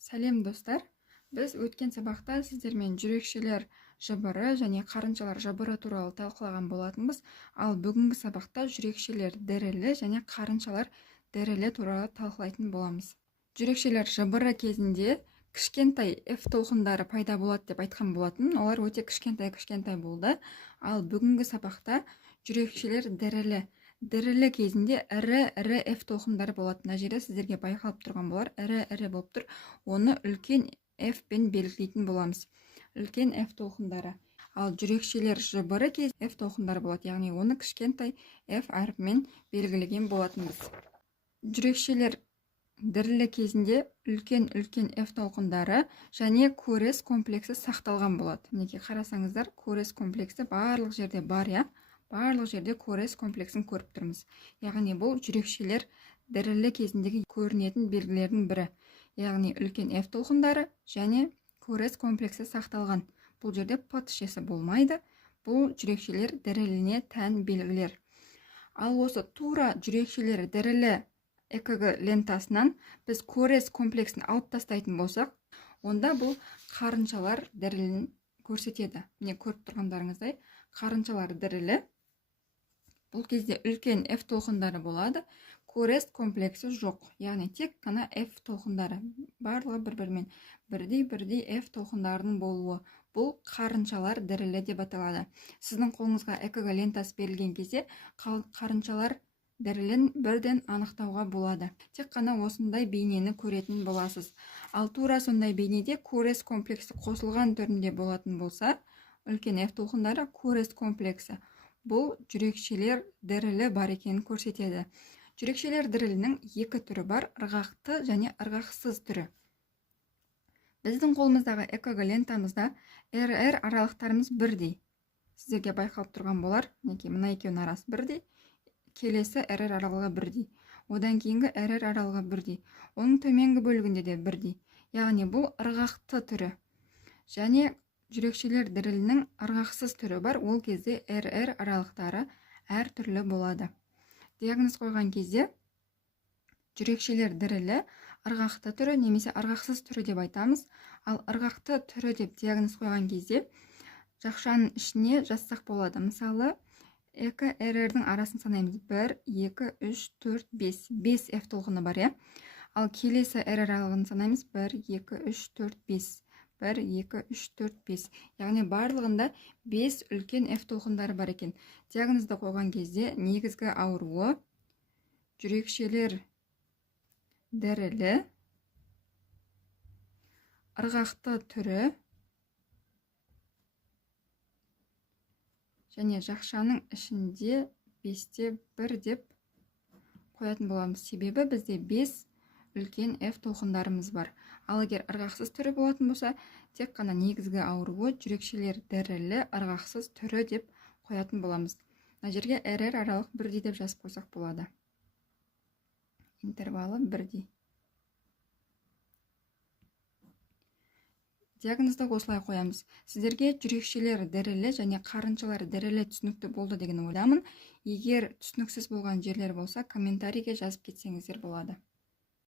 Сәлем достар, біз өткен сабақта сіздермен жүрекшелер жыбыры және қарыншалар жыбыры туралы талқылаған болатынбыз, ал бүгінгі сабақта жүрекшелер дірілі және қарыншалар дірілі туралы талқылайтын боламыз. Жүрекшелер жыбыры кезінде кішкентай F толқындары пайда болады деп айтқан болатын, олар өте кішкентай болды, ал бүгінгі сабақта жүрекшелер дірілі кезінде ірі F толқындары болады. Мына жерде сіздерге байқалып тұрған болар, ірі болып тұр. Оны үлкен F пен белгілейтін боламыз. Үлкен F толқындары. Ал жүрекшелер жыбыры кезінде F толқындары болады, яғни оны кішкентай F әрпімен белгілеген болатынбыз. Жүрекшелер дірілі кезінде үлкен F толқындары және көрес комплексі сақталған болады. Мінекей қарасаңыздар, көрес комплексі барлық жерде бар, барлық жерде көрес комплексін көріп тұрмыз. Яғни бұл жүрекшелер дірілі кезіндегі көрінетін белгілердің бірі. Яғни үлкен F толқындары және көрес комплексі сақталған. Бұл жерде P тішесі болмайды. Бұл жүрекшелер діріліне тән белгілер. Ал осы тура жүрекшелер дірілі ЭКГ лентасынан біз көрес комплексін алып тастайтын болсақ, онда бұл қарыншалар дірілін көрсетеді. Міне көріп тұрғандарыңыздай, қарыншалар дірілі. Бұл кезде үлкен F толқындары болады, көрес комплексі жоқ. Яғни тек қана F толқындары. Барлығы бір-бірімен бірдей F толқындарының болуы. Бұл қарыншалар дірілі деп аталады. Сіздің қолыңызға ЭКГ лентасы берілген кезде қарыншалар дірілін бірден анықтауға болады. Тек қана осындай бейнені көретін боласыз. Ал тура сондай бейнеде көрес комплексі қосылған түрінде болатын болса, үлкен F толқындары көрес комплексі. Бұл жүрекшелер дірілі бар екенін көрсетеді. Жүрекшелер дірілінің екі түрі бар, ырғақты және ырғақсыз түрі. Біздің қолымыздағы ЭКГ лентамызда РР аралықтарымыз бірдей. Сіздерге байқалып тұрған болар, мына екеуінің арасы бірдей, келесі РР аралығы бірдей. Одан кейінгі РР аралығы бірдей. Оның төменгі бөлігінде де бірдей. Яғни бұл ырғақты түрі. Және жүрекшелер дірілінің ырғақсыз түрі бар, ол кезде РР аралықтары әр түрлі болады. Диагноз қойған кезде жүрекшелер дірілі ырғақты түрі немесе ырғақсыз түрі деп айтамыз. Ал ырғақты түрі деп диагноз қойған кезде жақшаның ішіне жазсақ болады. Мысалы, екі РР-дің арасын санаймыз. 1, 2, 3, 4, 5. 5 F толқыны бар, Ал келесі РР аралығын санаймыз. 1, 2, 3, 4, 5. 1, 2, 3, 4, 5. Яғни барлығында 5 үлкен F толқындары бар екен. Диагнозды қойған кезде негізгі ауруы жүрекшелер дірілі, ырғақты түрі және жақшаның ішінде 5-те 1 деп қоятын боламыз. Себебі бізде 5 үлкен F толқындарымыз бар. Ал егер ырғақсыз түрі болатын болса, тек қана негізгі ауруы жүрекшелер дірілі ырғақсыз түрі деп қоятын боламыз. Мына жерге РР аралық бірдей деп жазып қойсақ болады. Интервалы бірдей. Диагнозды осылай қоямыз. Сіздерге жүрекшелер дірілі және қарыншалар дірілі түсінікті болды деген ойдамын. Егер түсініксіз болған жерлер болса, комментарийге жазып кетсеңіздер болады.